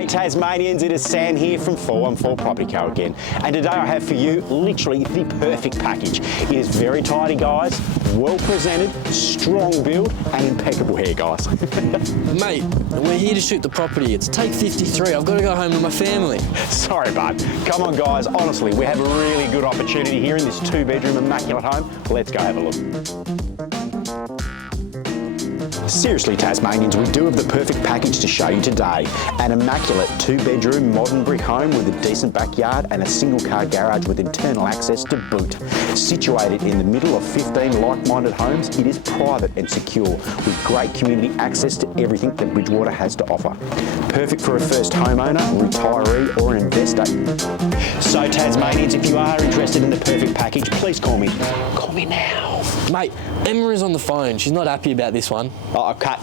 G'day Tasmanians, it is Sam here from 414 Property Co again. And today I have for you literally the perfect package. It is very tidy guys, well presented, strong build and impeccable hair guys. Mate, we're here to shoot the property. It's take 53. I've got to go home to my family. Sorry bud, come on guys, honestly we have a really good opportunity here in this 2-bedroom immaculate home. Let's go have a look. Seriously Tasmanians, we do have the perfect package to show you today. An immaculate 2-bedroom modern brick home with a decent backyard and a single car garage with internal access to boot. Situated in the middle of 15 like-minded homes, it is private and secure with great community access to everything that Bridgewater has to offer. Perfect for a first homeowner, retiree or an investor. So Tasmanians, if you are interested in the perfect package, please call me. Call me now. Mate, Emma is on the phone. She's not happy about this one. Oh, cut.